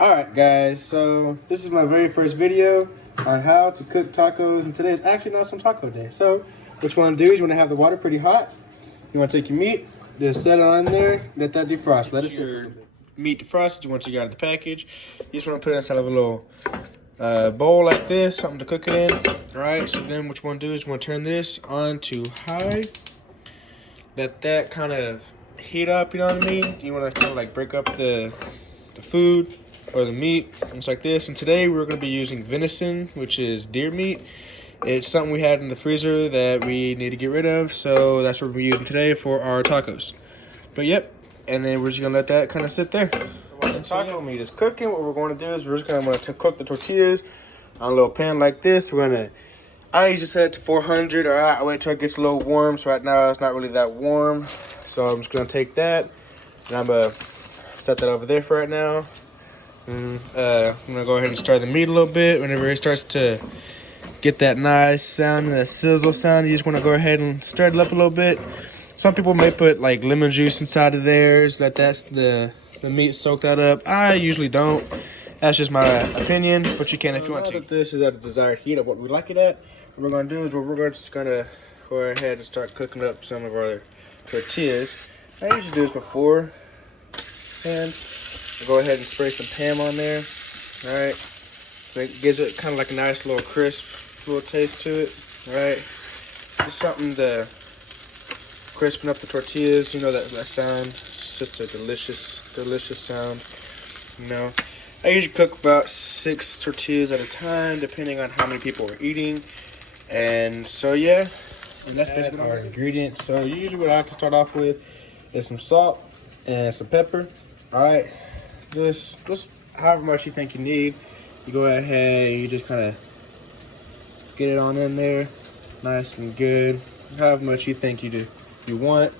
Alright guys, so this is my very first video on how to cook tacos, and today is actually National Taco Day. So what you want to do is you want to have the water pretty hot. You want to take your meat, just set it on there, let that defrost. Let it sit. Meat defrosted once you got out of the package. You just want to put it inside of a little bowl like this, something to cook it in. Alright, so then what you want to do is you want to turn this on to high. Let that kind of heat up, you know what I mean? You want to kind of like break up the food or the meat, things like this. And today we're going to be using venison, which is deer meat. It's something we had in the freezer that we need to get rid of, so that's what we're using today for our tacos. But yep, and then we're just going to let that kind of sit there. While the taco meat is cooking, what we're going to do is we're just going to cook the tortillas on a little pan like this. We're going to, I usually set it to 400, or I wait till it gets a little warm. So right now it's not really that warm, so I'm just going to take that and I'm going to set that over there for right now. And, I'm gonna go ahead and stir the meat a little bit. Whenever it starts to get that nice sound, that sizzle sound, you just want to go ahead and stir it up a little bit. Some people may put like lemon juice inside of theirs, let the meat soak that up. I usually don't. That's just my opinion, but you can if you want to. This is at a desired heat of what we like it at. What we're gonna do is we're just gonna go ahead and start cooking up some of our tortillas. I usually do this before, and go ahead and spray some Pam on there. Alright. It gives it kind of like a nice little crisp little taste to it. Alright. Just something to crispen up the tortillas. You know that sound. It's just a delicious sound. You know. I usually cook about 6 tortillas at a time, depending on how many people are eating. And so yeah. And that's basically our ingredients. So usually what I like to start off with is some salt and some pepper. Alright. Just however much you think you need, you go ahead and you just kind of get it on in there, nice and good. However much you think you want.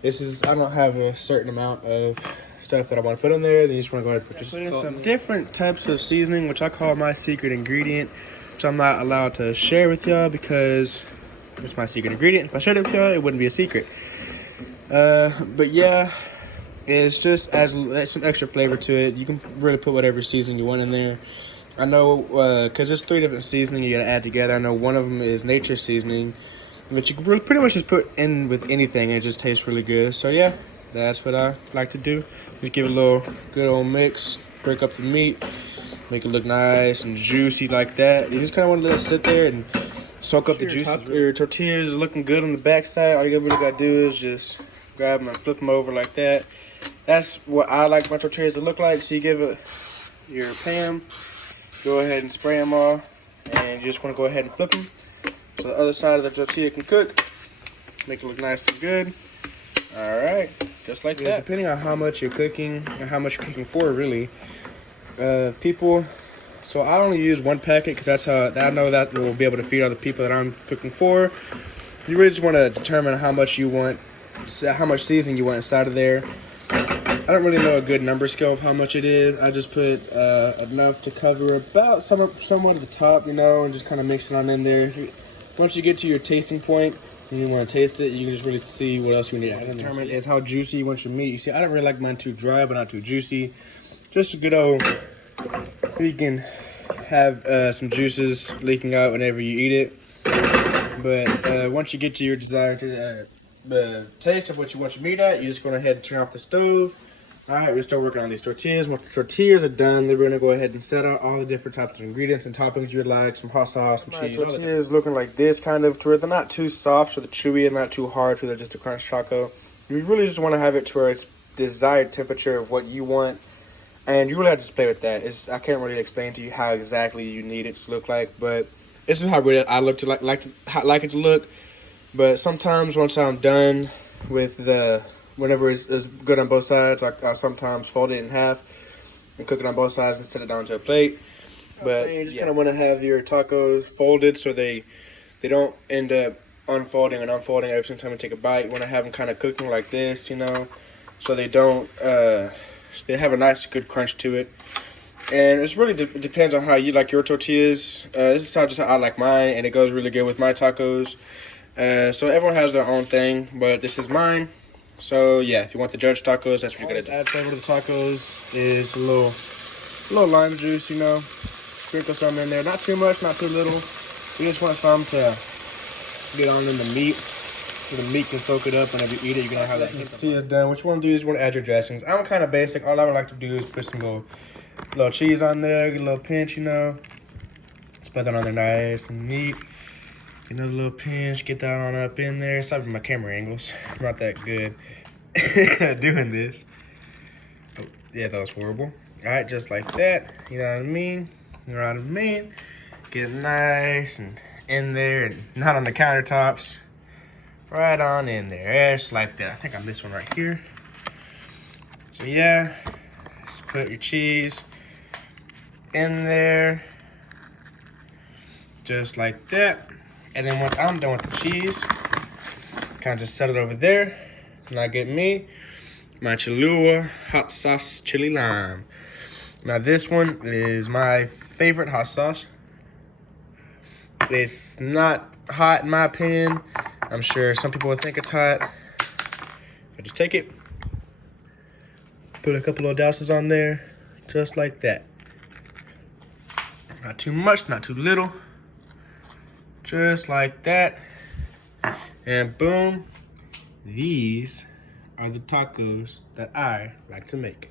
This is, I don't have a certain amount of stuff that I want to put in there. Then you just want to go ahead and put in some different types of seasoning, which I call my secret ingredient, which I'm not allowed to share with y'all because it's my secret ingredient. If I shared it with y'all, it wouldn't be a secret. But yeah. It's just adds some extra flavor to it. You can really put whatever seasoning you want in there. I know, because there's 3 different seasonings you gotta add together. I know one of them is nature seasoning, but you can pretty much just put in with anything and it just tastes really good. So yeah, that's what I like to do. Just give it a little good old mix, break up the meat, make it look nice and juicy like that. You just kind of want to let it sit there and soak up the juice. Your tortillas are looking good on the backside. All you really gotta do is just grab them and flip them over like that. That's what I like my tortillas to look like. So you give it your Pam, go ahead and spray them all, and you just want to go ahead and flip them so the other side of the tortilla can cook. Make it look nice and good. Alright, just like that. Depending on how much you're cooking and how much you're cooking for, really. So I only use 1 packet because that's how I know that will be able to feed all the people that I'm cooking for. You really just want to determine how much you want, how much seasoning you want inside of there. I don't really know a good number scale of how much it is. I just put enough to cover about somewhat at the top, you know, and just kind of mix it on in there. Once you get to your tasting point and you want to taste it, you can just really see what else you need to add in there. Determine is how juicy you want your meat. You see, I don't really like mine too dry, but not too juicy. Just a good old, you can have some juices leaking out whenever you eat it. But once you get to your desired the taste of what you want your meat at, you just go ahead and turn off the stove. Alright, we're still working on these tortillas. Once the tortillas are done, then we're going to go ahead and set out all the different types of ingredients and toppings you would like. Some hot sauce, some cheese. Tortillas looking like this, kind of, to where they're not too soft, so they're chewy, and not too hard, so they're just a crunch taco. You really just want to have it to where it's desired temperature of what you want. And you really have to just play with that. I can't really explain to you how exactly you need it to look like, but this is how really I like it to look. But sometimes once I'm done with whenever it's good on both sides, I sometimes fold it in half and cook it on both sides and set it down to a plate. But you just kind of want to have your tacos folded so they don't end up unfolding and unfolding every single time you take a bite. You want to have them kind of cooking like this, you know, so they don't, they have a nice good crunch to it. And it's really depends on how you like your tortillas. This is just how I like mine, and it goes really good with my tacos. So everyone has their own thing, but this is mine. So yeah, if you want the Judge tacos, that's what you're gonna do. Add flavor to the tacos is a little A little lime juice, you know. Sprinkle some in there. Not too much, not too little. We just want some to get on in the meat. So the meat can soak it up. Whenever you eat it, you're gonna have that. Tea is done. What you want to do is you want to add your dressings. I'm kind of basic. All I would like to do is put some little cheese on there, get a little pinch, you know. Spread that on there nice and neat. Get another little pinch, get that on up in there. Sorry for my camera angles. I'm not that good doing this. Oh, yeah, that was horrible. All right, just like that. You know what I mean? You know what I mean? Get nice and in there and not on the countertops. Right on in there, just like that. I think I missed one right here. So yeah, just put your cheese in there. Just like that. And then once I'm done with the cheese, kind of just set it over there. And I get me my Cholula hot sauce chili lime. Now this one is my favorite hot sauce. It's not hot in my opinion. I'm sure some people would think it's hot. I just take it, put a couple of douses on there, just like that. Not too much, not too little. Just like that. And boom, these are the tacos that I like to make.